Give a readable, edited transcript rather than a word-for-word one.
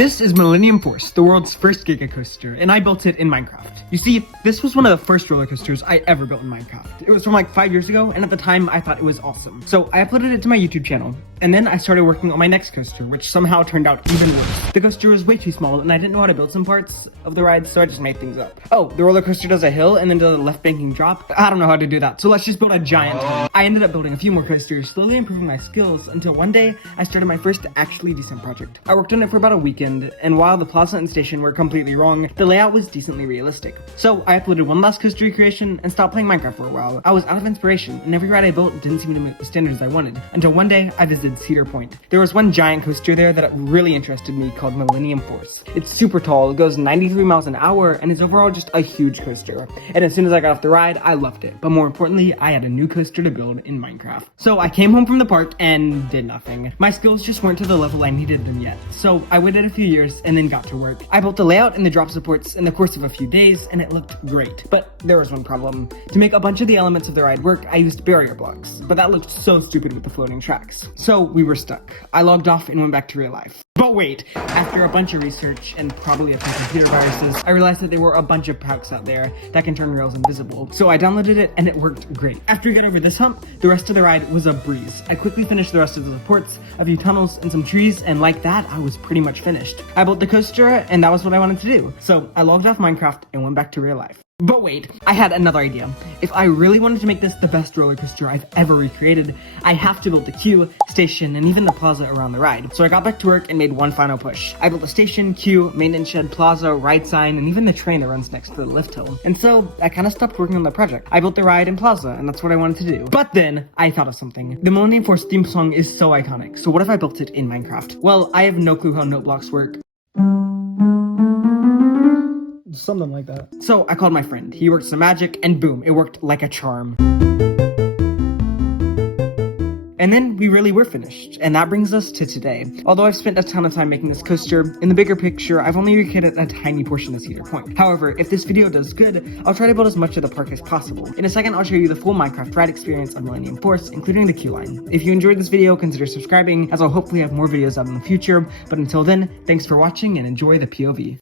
This is Millennium Force, the world's first giga coaster, and I built it in Minecraft. You see, this was one of the first roller coasters I ever built in Minecraft. It was from like 5 years ago, and at the time I thought it was awesome. So I uploaded it to my YouTube channel, and then I started working on my next coaster, which somehow turned out even worse. The coaster was way too small, and I didn't know how to build some parts of the ride, so I just made things up. Oh, the roller coaster does a hill and then does a left banking drop. I don't know how to do that, so let's just build a giant one. I ended up building a few more coasters, slowly improving my skills, until one day I started my first actually decent project. I worked on it for about a weekend, and while the plaza and station were completely wrong, the layout was decently realistic. So I uploaded one last coaster recreation and stopped playing Minecraft for a while. I was out of inspiration, and every ride I built didn't seem to meet the standards I wanted, until one day I visited Cedar Point. There was one giant coaster there that really interested me called Millennium Force. It's super tall, it goes 93 miles an hour, and is overall just a huge coaster. And as soon as I got off the ride, I loved it. But more importantly, I had a new coaster to build in Minecraft. So I came home from the park and did nothing. My skills just weren't to the level I needed them yet. So I waited a few years and then got to work. I built the layout and the drop supports in the course of a few days, and it looked great. But there was one problem. To make a bunch of the elements of the ride work, I used barrier blocks, but that looked so stupid with the floating tracks. So we were stuck. I logged off and went back to real life. But wait, after a bunch of research and probably a few computer viruses, I realized that there were a bunch of packs out there that can turn rails invisible. So I downloaded it and it worked great. After we got over this hump, the rest of the ride was a breeze. I quickly finished the rest of the supports, a few tunnels, and some trees, and like that, I was pretty much finished. I built the coaster, and that was what I wanted to do. So I logged off Minecraft and went back to real life. But wait, I had another idea. If I really wanted to make this the best roller coaster I've ever recreated, I have to build the queue, station, and even the plaza around the ride. So I got back to work and made one final push. I built the station, queue, maintenance shed, plaza, ride sign, and even the train that runs next to the lift hill. And so I kind of stopped working on the project. I built the ride and plaza, and that's what I wanted to do. But then I thought of something. The Millennium Force theme song is so iconic, so what if I built it in Minecraft? Well, I have no clue how note blocks work. Something like that. So I called my friend. He worked some magic, and boom, it worked like a charm. And then we really were finished, and that brings us to today. Although I've spent a ton of time making this coaster, in the bigger picture, I've only recreated a tiny portion of Cedar Point. However, if this video does good, I'll try to build as much of the park as possible. In a second, I'll show you the full Minecraft ride experience on Millennium Force, including the queue line. If you enjoyed this video, consider subscribing, as I'll hopefully have more videos out in the future. But until then, thanks for watching and enjoy the POV.